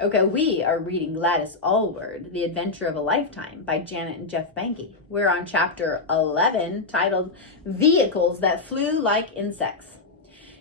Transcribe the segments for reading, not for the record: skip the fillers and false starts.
Okay, we are reading Gladys Aylward, The Adventure of a Lifetime by Janet and Geoff Benge. We're on chapter 11, titled Vehicles That Flew Like Insects.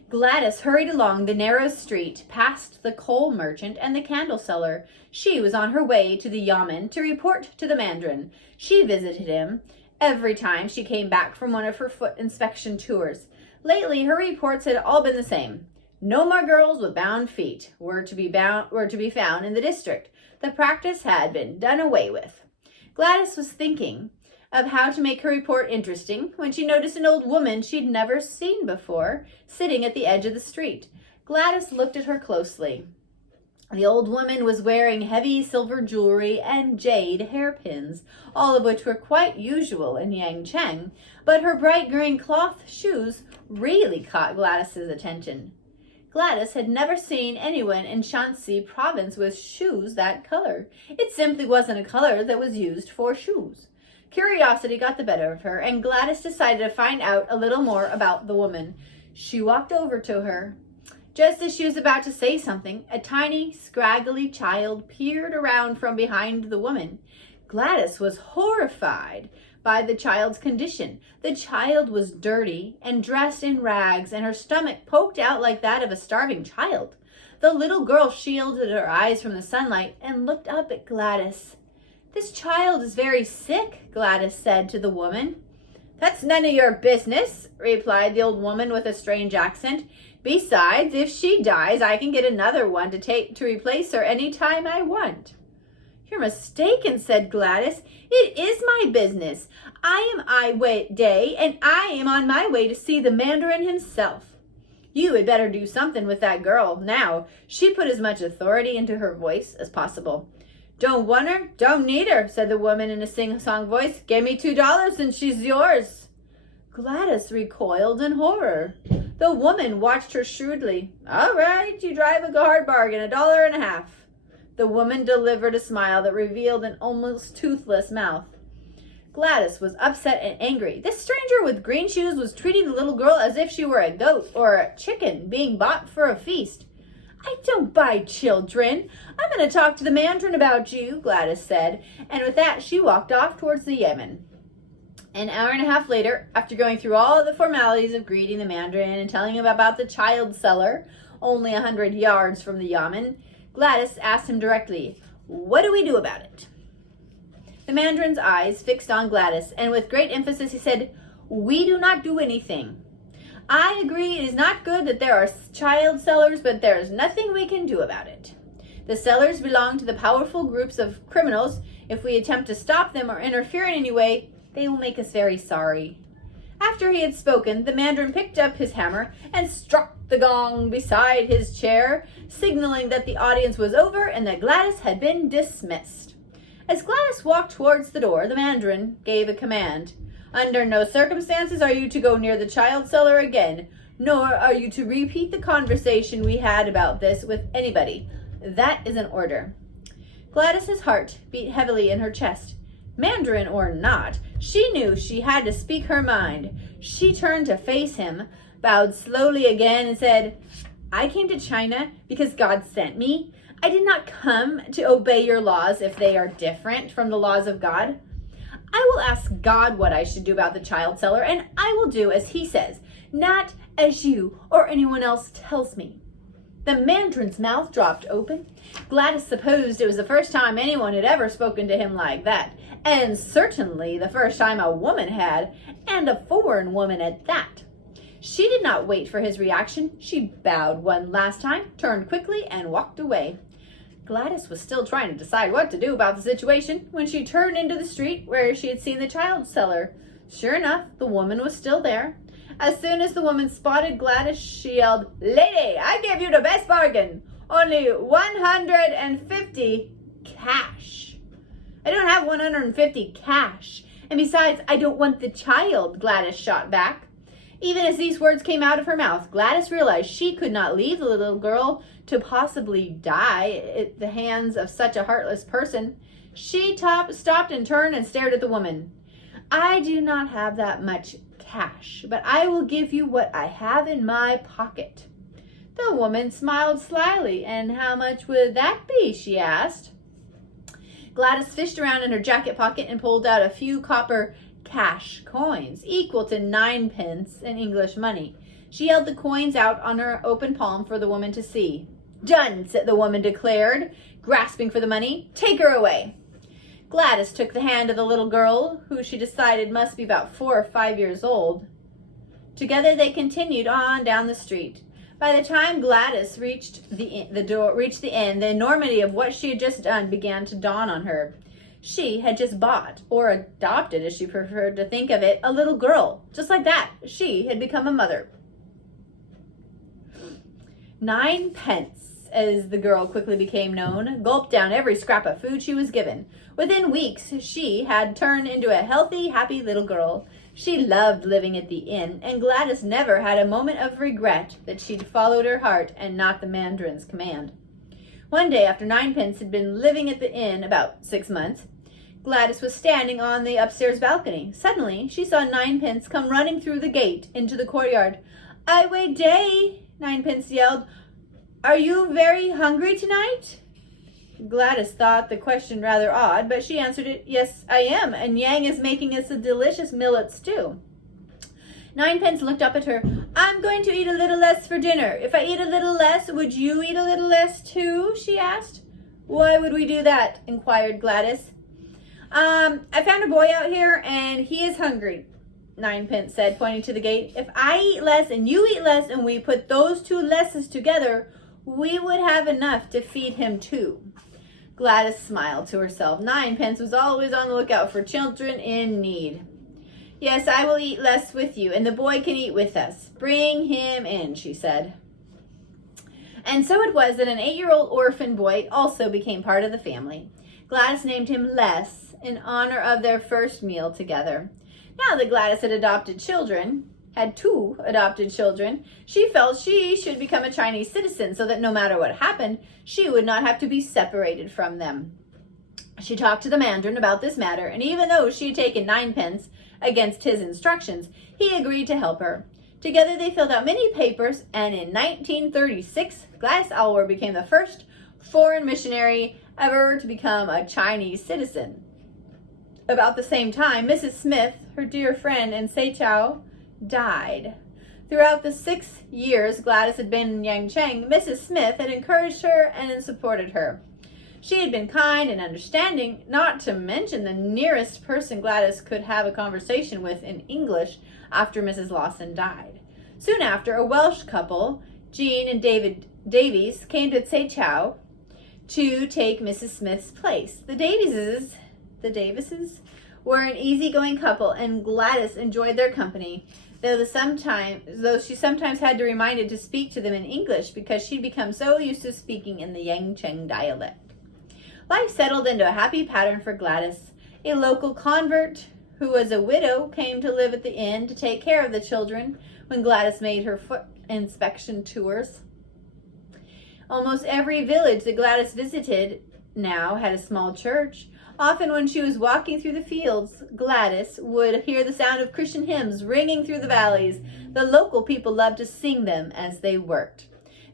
Gladys hurried along the narrow street, past the coal merchant and the candle seller. She was on her way to the yamen to report to the mandarin. She visited him every time she came back from one of her foot inspection tours. Lately, her reports had all been the same. No more girls with bound feet were to be found in the district. The practice had been done away with. Gladys was thinking of how to make her report interesting when she noticed an old woman she'd never seen before sitting at the edge of the street. Gladys looked at her closely. The old woman was wearing heavy silver jewelry and jade hairpins, all of which were quite usual in Yangcheng, but her bright green cloth shoes really caught Gladys's attention. Gladys had never seen anyone in Shanxi province with shoes that color. It simply wasn't a color that was used for shoes. Curiosity got the better of her, and Gladys decided to find out a little more about the woman. She walked over to her. Just as she was about to say something, a tiny, scraggly child peered around from behind the woman. Gladys was horrified by the child's condition. The child was dirty and dressed in rags, and her stomach poked out like that of a starving child. The little girl shielded her eyes from the sunlight and looked up at Gladys. "This child is very sick," Gladys said to the woman. "That's none of your business," replied the old woman with a strange accent. "Besides, if she dies, I can get another one to replace her any time I want." "You're mistaken," said Gladys. "It is my business. I am Day, and I am on my way to see the mandarin himself. You had better do something with that girl now." She put as much authority into her voice as possible. "Don't want her? Don't need her," said the woman in a sing-song voice. "Give me $2 and she's yours." Gladys recoiled in horror. The woman watched her shrewdly. "All right, you drive a hard bargain, $1.50. The woman delivered a smile that revealed an almost toothless mouth. Gladys was upset and angry. This stranger with green shoes was treating the little girl as if she were a goat or a chicken being bought for a feast. "I don't buy children. I'm going to talk to the mandarin about you," Gladys said, and with that she walked off towards the yamen. An hour and a half later, after going through all the formalities of greeting the mandarin and telling him about the child seller, only 100 yards from the yamen, Gladys asked him directly, "What do we do about it?" The mandarin's eyes fixed on Gladys, and with great emphasis he said, "We do not do anything. I agree it is not good that there are child sellers, but there is nothing we can do about it. The sellers belong to the powerful groups of criminals. If we attempt to stop them or interfere in any way, they will make us very sorry." After he had spoken, the mandarin picked up his hammer and struck the gong beside his chair, signaling that the audience was over and that Gladys had been dismissed. As Gladys walked towards the door, the mandarin gave a command. "Under no circumstances are you to go near the child seller again, nor are you to repeat the conversation we had about this with anybody. That is an order." Gladys's heart beat heavily in her chest. Mandarin or not, she knew she had to speak her mind. She turned to face him, bowed slowly again, and said, "I came to China because God sent me. I did not come to obey your laws if they are different from the laws of God. I will ask God what I should do about the child seller, and I will do as he says, not as you or anyone else tells me." The mandarin's mouth dropped open. Gladys supposed it was the first time anyone had ever spoken to him like that, and certainly the first time a woman had, and a foreign woman at that. She did not wait for his reaction. She bowed one last time, turned quickly, and walked away. Gladys was still trying to decide what to do about the situation when she turned into the street where she had seen the child seller. Sure enough, the woman was still there. As soon as the woman spotted Gladys, she yelled, "Lady, I give you the best bargain. Only 150 cash." "I don't have 150 cash. And besides, I don't want the child," Gladys shot back. Even as these words came out of her mouth, Gladys realized she could not leave the little girl to possibly die at the hands of such a heartless person. She stopped and turned and stared at the woman. "I do not have that much cash, but I will give you what I have in my pocket." The woman smiled slyly. "And how much would that be?" she asked. Gladys fished around in her jacket pocket and pulled out a few copper cash coins, equal to 9 pence in English money. She held the coins out on her open palm for the woman to see. "Done," the woman declared, grasping for the money. "Take her away." Gladys took the hand of the little girl, who she decided must be about 4 or 5 years old. Together they continued on down the street. By the time Gladys reached the inn, the enormity of what she had just done began to dawn on her. She had just bought, or adopted as she preferred to think of it, a little girl. Just like that, she had become a mother. 9 pence, as the girl quickly became known, gulped down every scrap of food she was given. Within weeks, she had turned into a healthy, happy little girl. She loved living at the inn, and Gladys never had a moment of regret that she'd followed her heart and not the mandarin's command. One day, after 9 pence had been living at the inn about 6 months, Gladys was standing on the upstairs balcony. Suddenly, she saw 9 pence come running through the gate into the courtyard. "I wait day," 9 pence yelled. "Are you very hungry tonight?" Gladys thought the question rather odd, but she answered it, "Yes, I am, and Yang is making us a delicious millet stew." 9 pence looked up at her. "I'm going to eat a little less for dinner. If I eat a little less, would you eat a little less too?" she asked. "Why would we do that?" inquired Gladys. I found a boy out here, and he is hungry," 9 pence said, pointing to the gate. "If I eat less and you eat less, and we put those 2 lesses together, we would have enough to feed him too." Gladys smiled to herself. 9 pence was always on the lookout for children in need. "Yes, I will eat less with you, and the boy can eat with us. Bring him in," she said. And so it was that an 8-year-old orphan boy also became part of the family. Gladys named him Les in honor of their first meal together. Now that Gladys had 2 adopted children, she felt she should become a Chinese citizen so that no matter what happened, she would not have to be separated from them. She talked to the mandarin about this matter, and even though she had taken 9 pence against his instructions, he agreed to help her. Together they filled out many papers, and in 1936, Gladys Aylward became the first foreign missionary ever to become a Chinese citizen. About the same time, Mrs. Smith, her dear friend in Seichow, died. Throughout the 6 years Gladys had been in Yangcheng, Mrs. Smith had encouraged her and supported her. She had been kind and understanding, not to mention the nearest person Gladys could have a conversation with in English after Mrs. Lawson died. Soon after, a Welsh couple, Jean and David Davies, came to Seichow to take Mrs. Smith's place. The Davises were an easygoing couple, and Gladys enjoyed their company, though she sometimes had to be reminded to speak to them in English because she'd become so used to speaking in the Yangcheng dialect. Life settled into a happy pattern for Gladys. A local convert who was a widow came to live at the inn to take care of the children when Gladys made her foot inspection tours. Almost every village that Gladys visited now had a small church. Often when she was walking through the fields, Gladys would hear the sound of Christian hymns ringing through the valleys. The local people loved to sing them as they worked.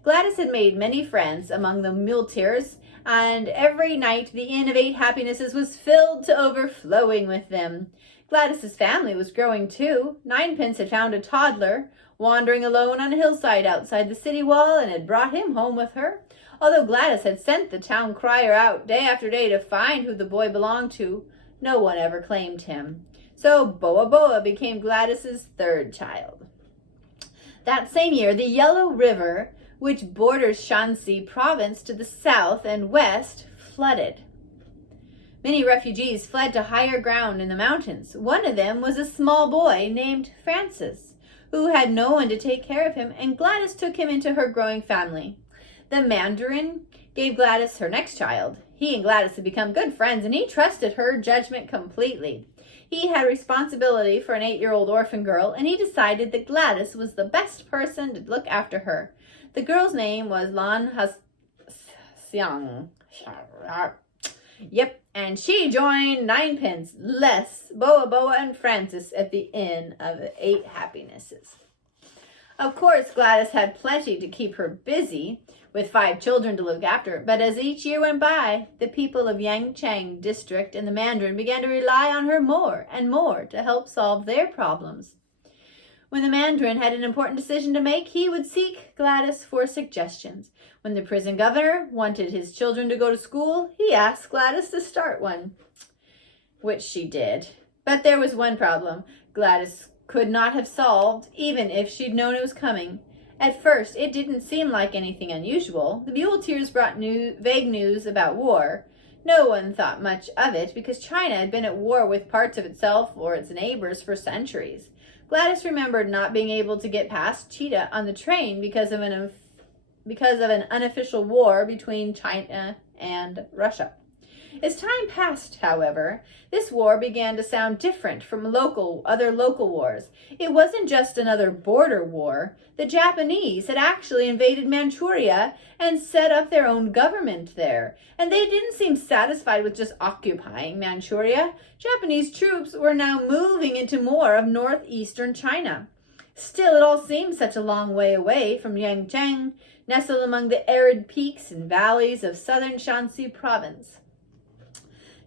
Gladys had made many friends among the muleteers, and every night the Inn of 8 Happinesses was filled to overflowing with them. Gladys's family was growing too. 9 pence had found a toddler wandering alone on a hillside outside the city wall and had brought him home with her. Although Gladys had sent the town crier out day after day to find who the boy belonged to, no one ever claimed him. So Boa Boa became Gladys's 3rd child. That same year, the Yellow River, which borders Shanxi province to the south and west, flooded. Many refugees fled to higher ground in the mountains. One of them was a small boy named Francis, who had no one to take care of him, and Gladys took him into her growing family. The mandarin gave Gladys her next child. He and Gladys had become good friends, and he trusted her judgment completely. He had responsibility for an 8-year-old orphan girl, and he decided that Gladys was the best person to look after her. The girl's name was Lan Xiang. Yep, and she joined 9 pence, Les, Boa Boa, and Francis at the Inn of 8 Happinesses. Of course, Gladys had plenty to keep her busy, with 5 children to look after, but as each year went by, the people of Yangcheng district and the mandarin began to rely on her more and more to help solve their problems. When the mandarin had an important decision to make, he would seek Gladys for suggestions. When the prison governor wanted his children to go to school, he asked Gladys to start one, which she did. But there was one problem Gladys could not have solved, even if she'd known it was coming. At first, it didn't seem like anything unusual. The muleteers brought vague news about war. No one thought much of it because China had been at war with parts of itself or its neighbors for centuries. Gladys remembered not being able to get past Cheetah on the train because of an unofficial war between China and Russia. As time passed, however, this war began to sound different from other local wars. It wasn't just another border war. The Japanese had actually invaded Manchuria and set up their own government there. And they didn't seem satisfied with just occupying Manchuria. Japanese troops were now moving into more of northeastern China. Still, it all seemed such a long way away from Yangcheng, nestled among the arid peaks and valleys of southern Shanxi province.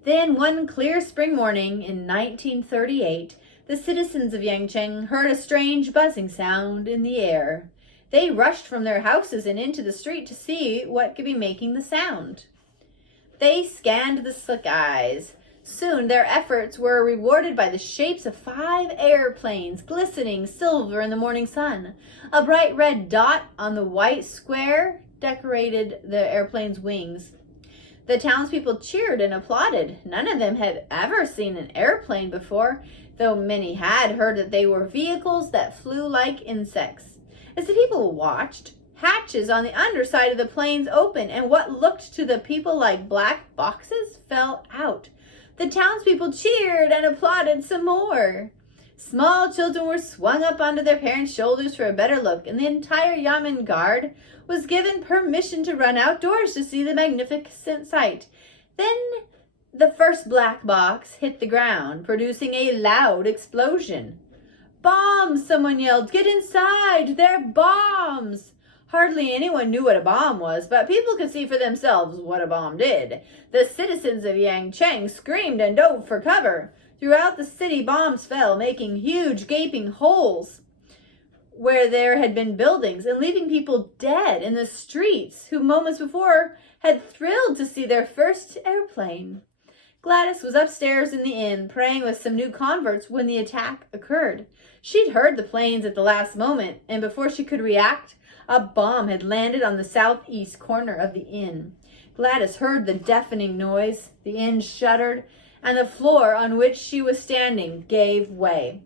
Then, one clear spring morning in 1938, the citizens of Yangcheng heard a strange buzzing sound in the air. They rushed from their houses and into the street to see what could be making the sound. They scanned the skies. Soon their efforts were rewarded by the shapes of 5 airplanes glistening silver in the morning sun. A bright red dot on the white square decorated the airplane's wings. The townspeople cheered and applauded. None of them had ever seen an airplane before, though many had heard that they were vehicles that flew like insects. As the people watched, hatches on the underside of the planes opened, and what looked to the people like black boxes fell out. The townspeople cheered and applauded some more. Small children were swung up onto their parents' shoulders for a better look, and the entire Yamen guard was given permission to run outdoors to see the magnificent sight. Then the first black box hit the ground, producing a loud explosion. "Bombs!" someone yelled. "Get inside! They're bombs!" Hardly anyone knew what a bomb was, but people could see for themselves what a bomb did. The citizens of Yangcheng screamed and dove for cover. Throughout the city, bombs fell, making huge gaping holes where there had been buildings and leaving people dead in the streets who moments before had thrilled to see their first airplane. Gladys was upstairs in the inn praying with some new converts when the attack occurred. She'd heard the planes at the last moment, and before she could react, a bomb had landed on the southeast corner of the inn. Gladys heard the deafening noise, the inn shuddered, and the floor on which she was standing gave way.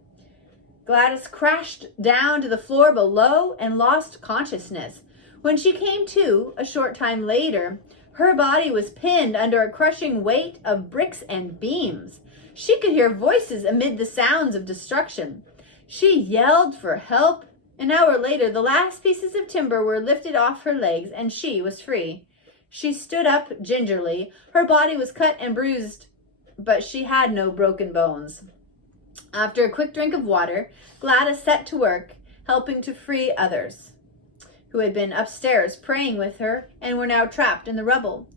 Gladys crashed down to the floor below and lost consciousness. When she came to, a short time later, her body was pinned under a crushing weight of bricks and beams. She could hear voices amid the sounds of destruction. She yelled for help. An hour later, the last pieces of timber were lifted off her legs, and she was free. She stood up gingerly. Her body was cut and bruised, but she had no broken bones. After a quick drink of water, Gladys set to work, helping to free others who had been upstairs praying with her and were now trapped in the rubble.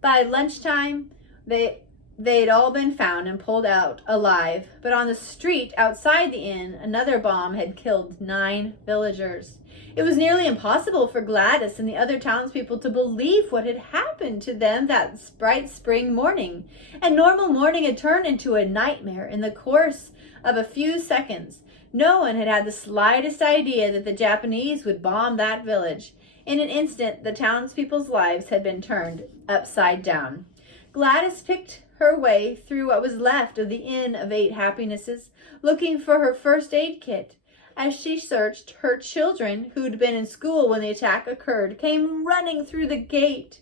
By lunchtime, they'd all been found and pulled out alive, but on the street outside the inn, another bomb had killed 9 villagers. It was nearly impossible for Gladys and the other townspeople to believe what had happened to them that bright spring morning. A normal morning had turned into a nightmare in the course of a few seconds. No one had had the slightest idea that the Japanese would bomb that village. In an instant, the townspeople's lives had been turned upside down. Gladys picked her way through what was left of the Inn of 8 Happinesses, looking for her first aid kit. As she searched, her children, who'd been in school when the attack occurred, came running through the gate.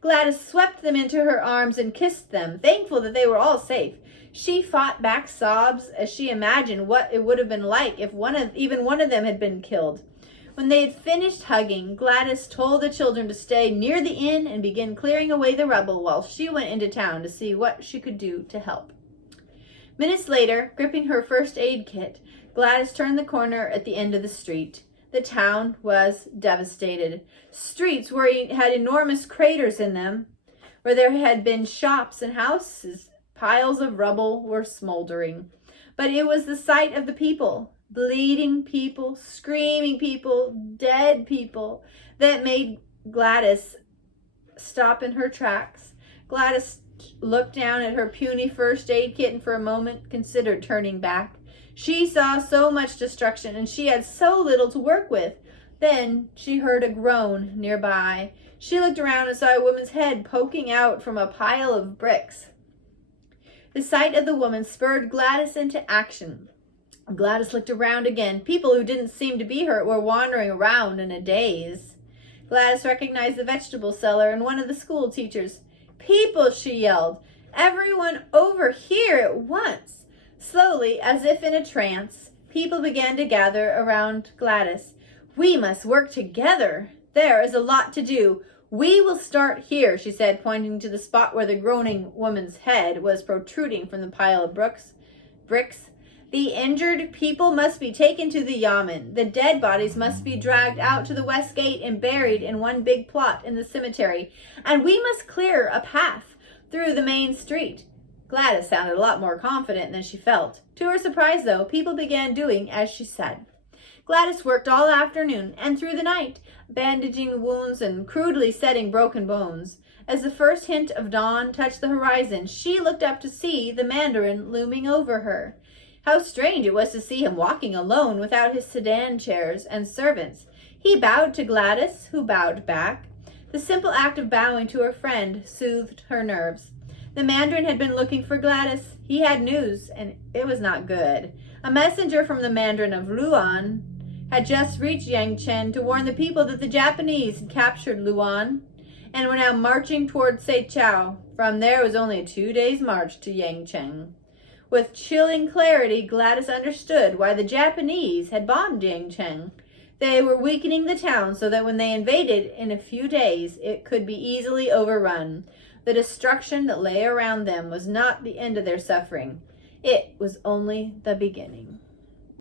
Gladys swept them into her arms and kissed them, thankful that they were all safe. She fought back sobs as she imagined what it would have been like if even one of them had been killed. When they had finished hugging, Gladys told the children to stay near the inn and begin clearing away the rubble while she went into town to see what she could do to help. Minutes later, gripping her first aid kit, Gladys turned the corner at the end of the street. The town was devastated. Streets had enormous craters in them. Where there had been shops and houses, piles of rubble were smoldering. But it was the sight of the people, bleeding people, screaming people, dead people, that made Gladys stop in her tracks. Gladys looked down at her puny first aid kit and for a moment considered turning back. She saw so much destruction and she had so little to work with. Then she heard a groan nearby. She looked around and saw a woman's head poking out from a pile of bricks. The sight of the woman spurred Gladys into action. Gladys looked around again. People who didn't seem to be hurt were wandering around in a daze. Gladys recognized the vegetable seller and one of the school teachers. "People," she yelled. "Everyone over here at once." Slowly, as if in a trance, people began to gather around Gladys. "We must work together. There is a lot to do. We will start here," she said, pointing to the spot where the groaning woman's head was protruding from the pile of bricks. "The injured people must be taken to the yamen. The dead bodies must be dragged out to the west gate and buried in one big plot in the cemetery. And we must clear a path through the main street." Gladys sounded a lot more confident than she felt. To her surprise, though, people began doing as she said. Gladys worked all afternoon and through the night, bandaging wounds and crudely setting broken bones. As the first hint of dawn touched the horizon, she looked up to see the mandarin looming over her. How strange it was to see him walking alone without his sedan chairs and servants. He bowed to Gladys, who bowed back. The simple act of bowing to her friend soothed her nerves. The mandarin had been looking for Gladys. He had news, and it was not good. A messenger from the mandarin of Luan had just reached Yangcheng to warn the people that the Japanese had captured Luan and were now marching toward Seichao. From there it was only a 2 days' march to Yangcheng. With chilling clarity, Gladys understood why the Japanese had bombed Yangcheng. They were weakening the town so that when they invaded in a few days, it could be easily overrun. The destruction that lay around them was not the end of their suffering. It was only the beginning.